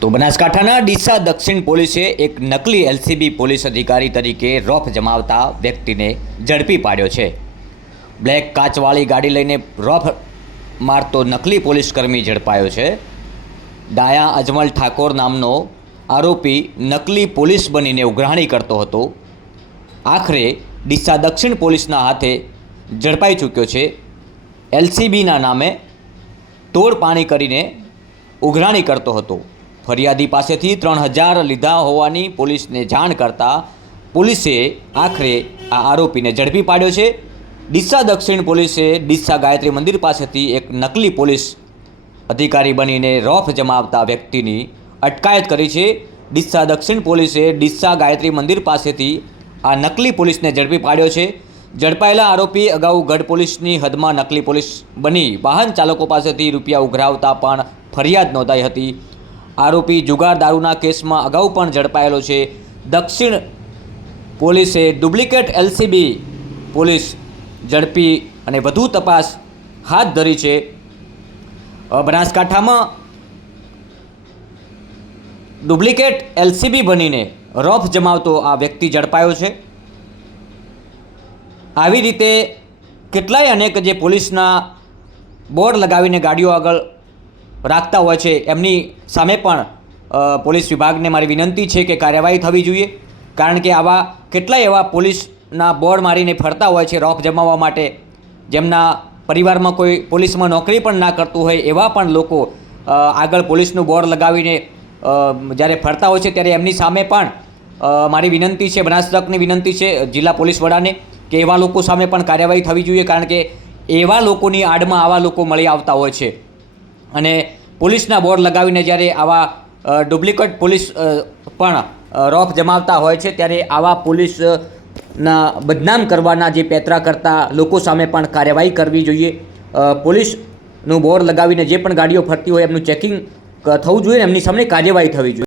તો બનાસકાંઠાના ડીસા દક્ષિણ પોલીસે એક નકલી એલસીબી પોલીસ અધિકારી તરીકે રોફ જમાવતા વ્યક્તિને ઝડપી પાડ્યો છે. બ્લેક કાચવાળી ગાડી લઈને રોફ મારતો નકલી પોલીસકર્મી ઝડપાયો છે. ડાયા અજમલ ઠાકોર નામનો આરોપી નકલી પોલીસ બનીને ઉઘરાણી કરતો હતો. આખરે ડીસા દક્ષિણ પોલીસના હાથે ઝડપાઈ ચૂક્યો છે. એલસીબીના નામે તોડ પાણી કરીને ઉઘરાણી કરતો હતો. ફરિયાદી પાસેથી ત્રણ હજાર લીધા હોવાની પોલીસને જાણ કરતાં પોલીસે આખરે આ આરોપીને ઝડપી પાડ્યો છે. ડીસા દક્ષિણ પોલીસે ડીસા ગાયત્રી મંદિર પાસેથી એક નકલી પોલીસ અધિકારી બનીને રોફ જમાવતા વ્યક્તિની અટકાયત કરી છે. ડીસા દક્ષિણ પોલીસે ડીસા ગાયત્રી મંદિર પાસેથી આ નકલી પોલીસને ઝડપી પાડ્યો છે. ઝડપાયેલા આરોપી અગાઉ ગઢ પોલીસની હદમાં નકલી પોલીસ બની. વાહન ચાલકો પાસેથી રૂપિયા ઉઘરાવતા પણ ફરિયાદ નોંધાઈ હતી. આરોપી જુગાર દારૂના કેસમાં અગાઉ પણ ઝડપાયેલો છે. દક્ષિણ પોલીસે ડુપ્લિકેટ એલસીબી પોલીસ ઝડપી અને વધુ તપાસ હાથ ધરી છે. બનાસકાંઠામાં ડુપ્લિકેટ એલસીબી બનીને રોફ જમાવતો આ વ્યક્તિ ઝડપાયો છે. આવી રીતે કેટલાય અનેક જે પોલીસના બોર્ડ લગાવીને ગાડીઓ આગળ રાખતા હોય છે. એમની સામે પણ પોલીસ વિભાગને મારી વિનંતી છે કે કાર્યવાહી થવી જોઈએ. કારણ કે આવા કેટલાય એવા પોલીસના બોર્ડ મારીને ફરતા હોય છે રોફ જમાવવા માટે. જેમના પરિવારમાં કોઈ પોલીસમાં નોકરી પણ ના કરતું હોય, એવા પણ લોકો આગળ પોલીસનું બોર્ડ લગાવીને જ્યારે ફરતા હોય છે ત્યારે એમની સામે પણ મારી વિનંતી છે, બનાસકાંઠની વિનંતી છે, જિલ્લા પોલીસ વડાને, કે એવા લોકો સામે પણ કાર્યવાહી થવી જોઈએ. કારણ કે એવા લોકોની આડમાં આવા લોકો મળી આવતા હોય છે. અને પોલીસના બોર્ડ લગાવીને જ્યારે આવા ડુપ્લિકેટ પોલીસ પણ રોફ જમાવતા હોય છે, ત્યારે આવા પોલીસ ના બદનામ કરવાના જે પેતરા કરતા લોકો સામે પણ કાર્યવાહી કરવી જોઈએ. પોલીસનું બોર્ડ લગાવીને જે પણ ગાડીઓ ફરતી હોય એમનું ચેકિંગ થવું જોઈએ એમની સામે કાર્યવાહી થવી જોઈએ.